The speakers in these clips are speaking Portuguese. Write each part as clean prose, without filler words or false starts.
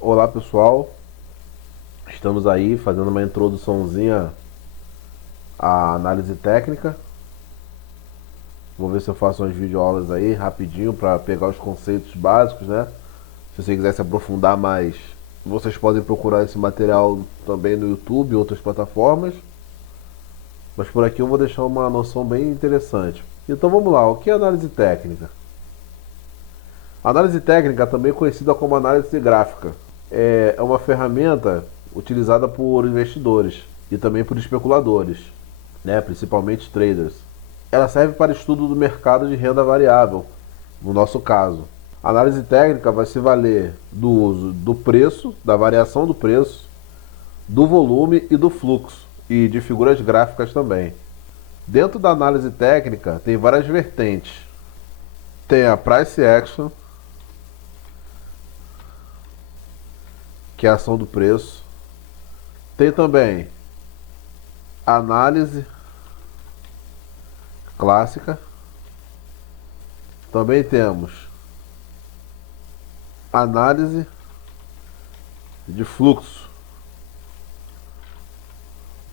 Olá pessoal, estamos aí fazendo uma introduçãozinha à análise técnica. Vou ver se eu faço umas videoaulas aí rapidinho para pegar os conceitos básicos, né? Se você quiser se aprofundar mais, vocês podem procurar esse material também no YouTube e outras plataformas. Mas por aqui eu vou deixar uma noção bem interessante. Então vamos lá, o que é análise técnica? Análise técnica, também conhecida como análise gráfica, é uma ferramenta utilizada por investidores e também por especuladores, né, principalmente traders. Ela serve para estudo do mercado de renda variável, no nosso caso. A análise técnica vai se valer do uso do preço, da variação do preço, do volume e do fluxo, e de figuras gráficas também. Dentro da análise técnica tem várias vertentes. Tem a price action, que é a ação do preço. Tem também a análise clássica. Também temos análise de fluxo.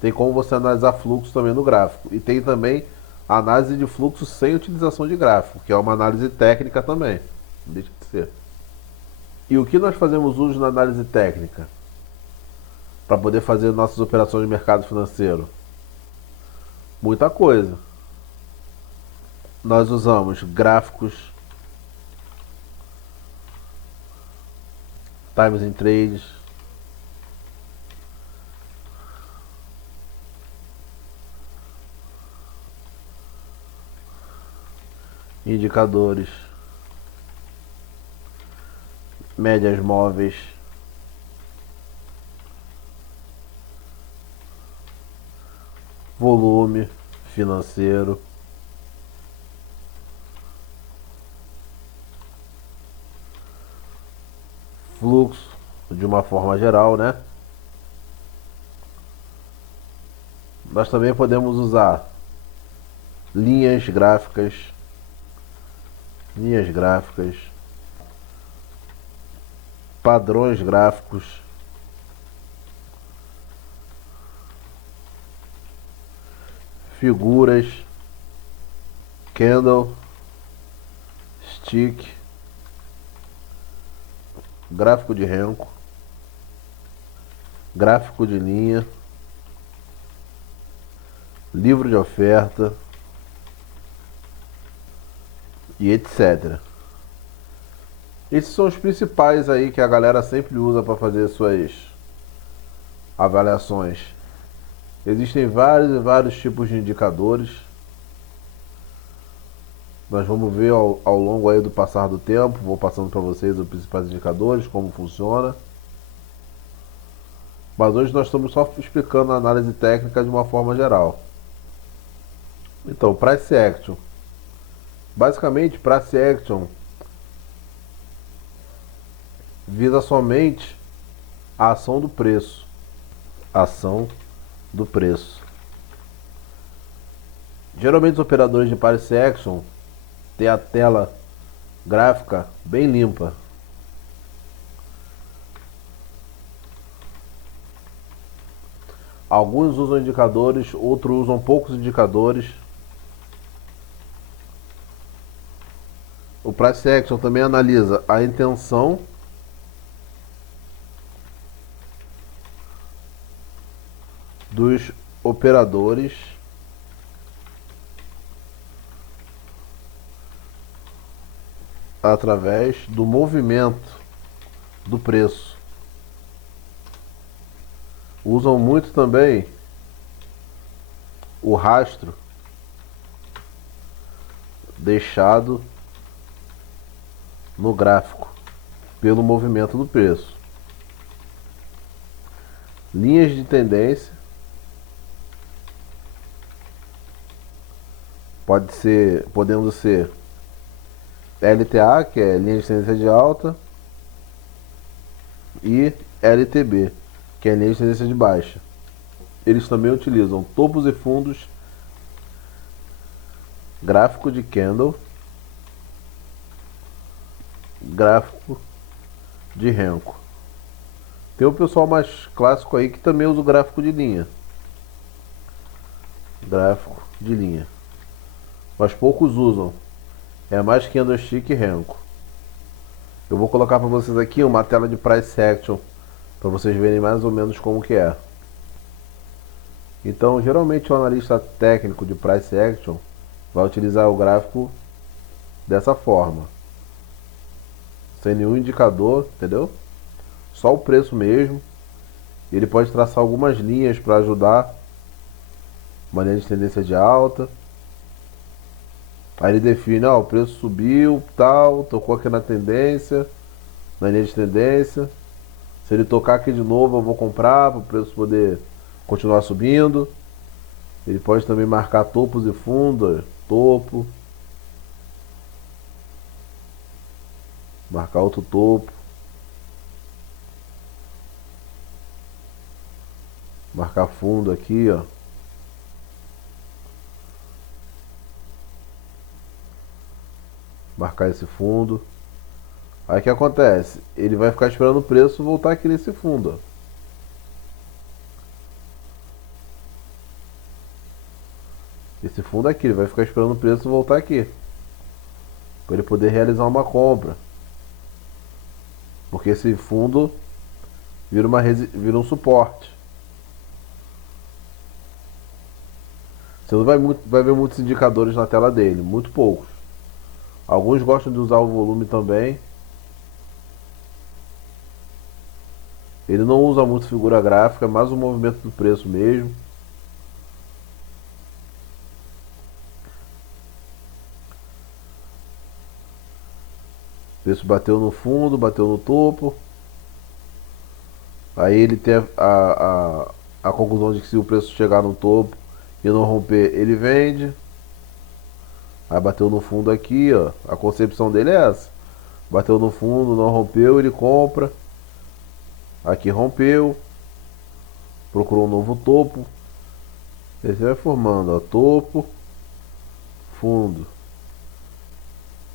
Tem como você analisar fluxo também no gráfico. E tem também a análise de fluxo sem utilização de gráfico, que é uma análise técnica também. Não deixa de ser. E o que nós fazemos uso na análise técnica para poder fazer nossas operações de mercado financeiro? Muita coisa. Nós usamos gráficos, times in trades, indicadores, médias móveis, volume financeiro, fluxo de uma forma geral, né? Nós também podemos usar linhas gráficas, linhas gráficas, padrões gráficos, figuras, candle, stick, gráfico de renko, gráfico de linha, livro de oferta e etc. Esses são os principais aí que a galera sempre usa para fazer suas avaliações. Existem vários e vários tipos de indicadores. Nós vamos ver ao longo aí do passar do tempo, vou passando para vocês os principais indicadores, como funciona. Mas hoje nós estamos só explicando a análise técnica de uma forma geral. Então, price action. Basicamente, price action visa somente a ação do preço. Ação do preço. Geralmente os operadores de price action têm a tela gráfica bem limpa. Alguns usam indicadores, outros usam poucos indicadores. O price action também analisa a intenção dos operadores através do movimento do preço. Usam muito também o rastro deixado no gráfico pelo movimento do preço. Linhas de tendência podendo ser LTA, que é linha de tendência de alta, e LTB, que é linha de tendência de baixa. Eles também utilizam topos e fundos, gráfico de candle, gráfico de renko. Tem o pessoal mais clássico aí que também usa o gráfico de linha. Gráfico de linha. Mas poucos usam. É mais Candlestick e Renko. Eu vou colocar para vocês aqui uma tela de Price Action para vocês verem mais ou menos como que é. Então, geralmente o analista técnico de Price Action vai utilizar o gráfico dessa forma, sem nenhum indicador, entendeu? Só o preço mesmo. Ele pode traçar algumas linhas para ajudar, uma linha de tendência de alta. Aí ele define, ó, o preço subiu, tal, tocou aqui na tendência, na linha de tendência. Se ele tocar aqui de novo, eu vou comprar para o preço poder continuar subindo. Ele pode também marcar topos e fundos, topo, marcar outro topo, marcar fundo aqui, ó. Marcar esse fundo. Aí o que acontece? Ele vai ficar esperando o preço voltar aqui nesse fundo, ó. Esse fundo aqui, ele vai ficar esperando o preço voltar aqui, para ele poder realizar uma compra. Porque esse fundo vira um suporte. Você não vai ver muitos indicadores na tela dele, muito poucos. Alguns gostam de usar o volume também. Ele não usa muito figura gráfica, é mais o movimento do preço mesmo. O preço bateu no fundo, bateu no topo. Aí ele tem a conclusão de que se o preço chegar no topo e não romper, ele vende. Aí bateu no fundo aqui, ó. A concepção dele é essa. Bateu no fundo, não rompeu, ele compra. Aqui rompeu. Procurou um novo topo. Ele vai formando, ó, topo, fundo.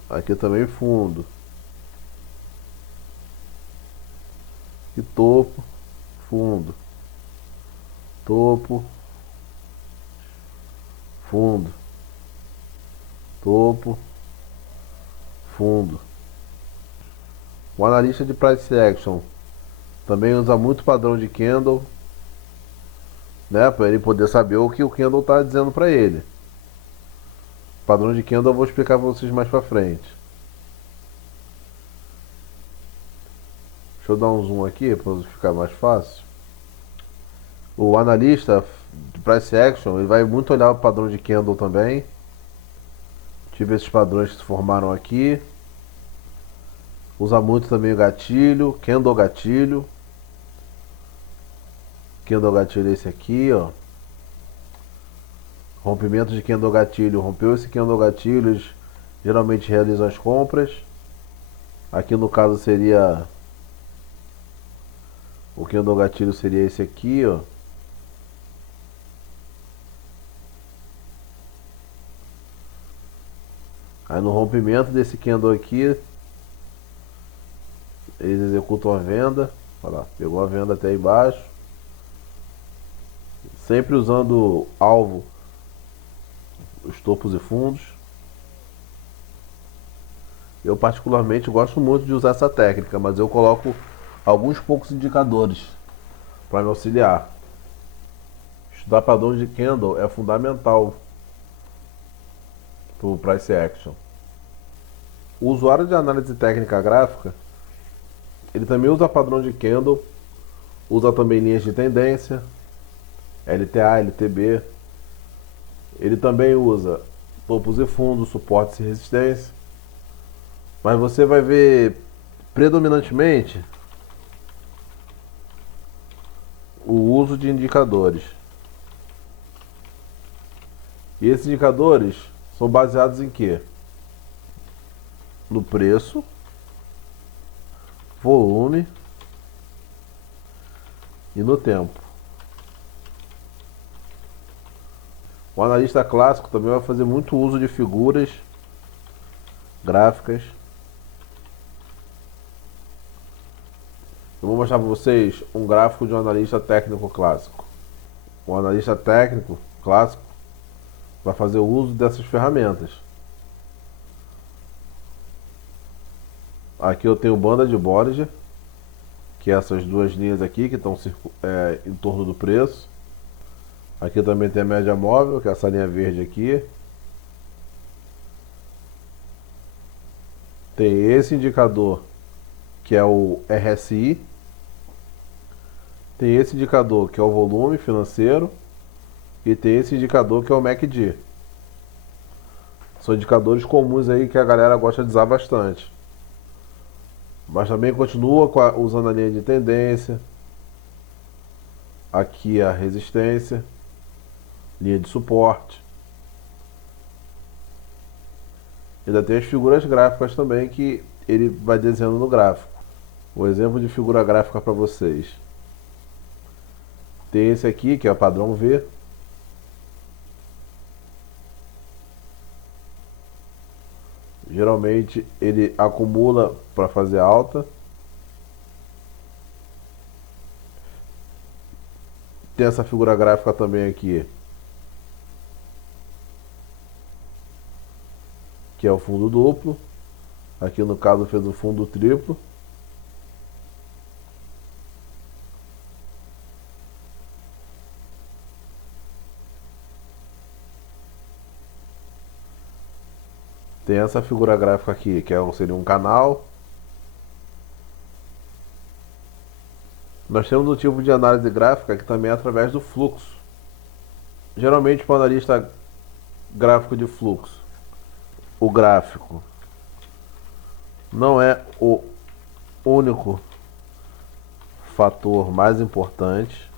Aqui também fundo. E topo, fundo. Topo, fundo. Topo, fundo. O analista de Price Action também usa muito padrão de candle, né, para ele poder saber o que o candle está dizendo para ele. Padrão de candle eu vou explicar para vocês mais para frente. Deixa eu dar um zoom aqui para ficar mais fácil. O analista de Price Action ele vai muito olhar o padrão de candle também. Tive esses padrões que se formaram aqui. Usa muito também o gatilho, candle gatilho. Candle gatilho é esse aqui, ó. Rompimento de candle gatilho. Rompeu esse candle gatilho, eles geralmente realizam as compras. Aqui no caso seria... O candle gatilho seria esse aqui, ó. Aí no rompimento desse candle aqui, eles executam a venda. Olha lá, pegou a venda até aí embaixo. Sempre usando alvo os topos e fundos. Eu particularmente gosto muito de usar essa técnica, mas eu coloco alguns poucos indicadores para me auxiliar. Estudar padrões de candle é fundamental para o Price Action. O usuário de análise técnica gráfica, ele também usa padrão de candle, usa também linhas de tendência, LTA, LTB. Ele também usa topos e fundos, suportes e resistência. Mas você vai ver predominantemente o uso de indicadores. E esses indicadores são baseados em quê? No preço, volume e no tempo. O analista clássico também vai fazer muito uso de figuras gráficas. Eu vou mostrar para vocês um gráfico de um analista técnico clássico. Um analista técnico clássico vai fazer o uso dessas ferramentas. Aqui eu tenho banda de Bollinger, que é essas duas linhas aqui que estão em torno do preço. Aqui também tem a média móvel, que é essa linha verde aqui. Tem esse indicador, que é o RSI. Tem esse indicador, que é o volume financeiro. E tem esse indicador, que é o MACD. São indicadores comuns aí que a galera gosta de usar bastante. Mas também continua usando a linha de tendência. Aqui a resistência. Linha de suporte. Ainda tem as figuras gráficas também que ele vai desenhando no gráfico. O exemplo de figura gráfica para vocês. Tem esse aqui, que é o padrão V. Geralmente ele acumula para fazer alta. Tem essa figura gráfica também aqui, que é o fundo duplo. Aqui no caso fez o fundo triplo. Tem essa figura gráfica aqui, que seria um canal. Nós temos um tipo de análise gráfica que também é através do fluxo. Geralmente para o analista gráfico de fluxo, o gráfico não é o único fator mais importante.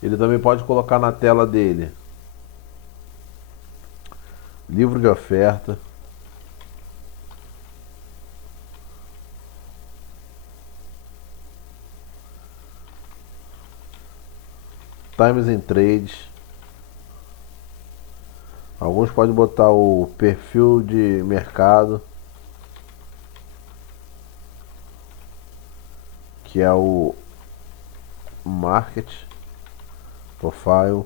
Ele também pode colocar na tela dele livro de oferta, times and trades. Alguns podem botar o perfil de mercado, que é o market profile,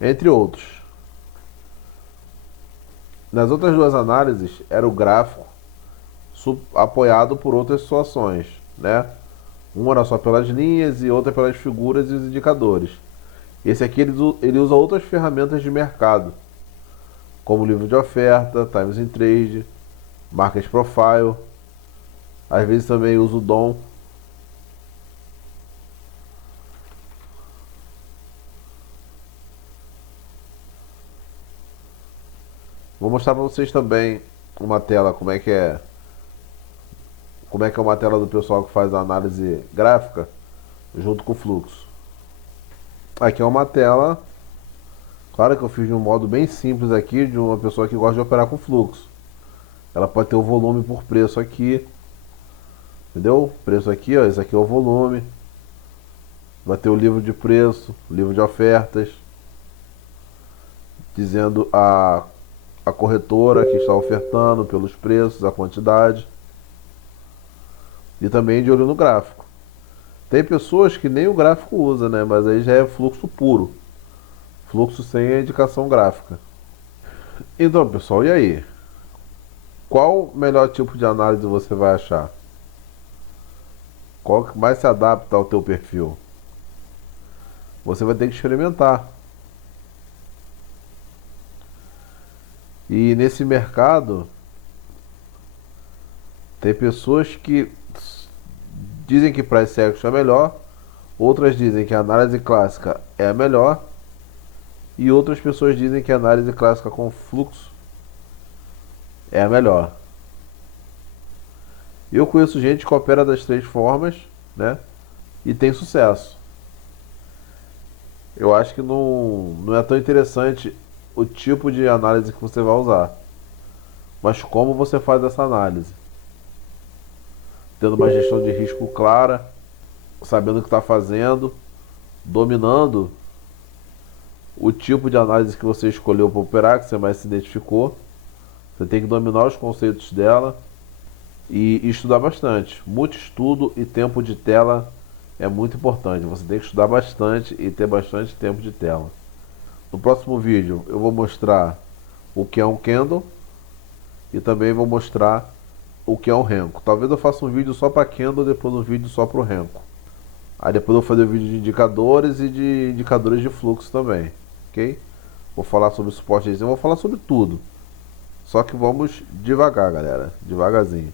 entre outros. Nas outras duas análises era o gráfico apoiado por outras situações, né? Uma era só pelas linhas e outra pelas figuras e os indicadores. Esse aqui ele usa outras ferramentas de mercado, como livro de oferta, times in trade, market profile. Às vezes também usa o DOM. Vou mostrar para vocês também uma tela, como é que é uma tela do pessoal que faz a análise gráfica junto com o fluxo. Aqui é uma tela, claro que eu fiz de um modo bem simples aqui, de uma pessoa que gosta de operar com fluxo. Ela pode ter o volume por preço aqui, entendeu? Preço aqui, ó, esse aqui é o volume. Vai ter o livro de preço, livro de ofertas, dizendo a corretora que está ofertando pelos preços, a quantidade. E também de olho no gráfico. Tem pessoas que nem o gráfico usa, né? Mas aí já é fluxo puro. Fluxo sem a indicação gráfica. Então, pessoal, e aí? Qual o melhor tipo de análise você vai achar? Qual que mais se adapta ao teu perfil? Você vai ter que experimentar. E nesse mercado tem pessoas que dizem que price action é melhor, outras dizem que a análise clássica é a melhor, e outras pessoas dizem que a análise clássica com fluxo é a melhor. Eu conheço gente que opera das três formas, né? E tem sucesso. Eu acho que não é tão interessante o tipo de análise que você vai usar, mas como você faz essa análise. Tendo uma gestão de risco clara, sabendo o que está fazendo, dominando o tipo de análise que você escolheu para operar, que você mais se identificou, Você tem que dominar os conceitos dela e estudar bastante. Muito estudo e tempo de tela é muito importante. Você tem que estudar bastante e ter bastante tempo de tela. No próximo vídeo eu vou mostrar o que é um candle e também vou mostrar o que é um renko. Talvez eu faça um vídeo só para candle e depois um vídeo só para o renko. Aí depois eu vou fazer um vídeo de indicadores e de indicadores de fluxo também, ok? Vou falar sobre suporte, eu vou falar sobre tudo. Só que vamos devagar, galera, devagarzinho.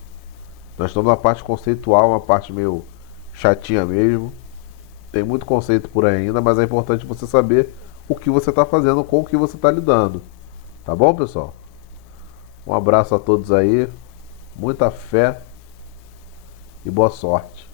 Nós estamos na parte conceitual, uma parte meio chatinha mesmo. Tem muito conceito por aí ainda, mas é importante você saber o que você está fazendo com o que você está lidando. Tá bom, pessoal? Um abraço a todos aí, muita fé e boa sorte.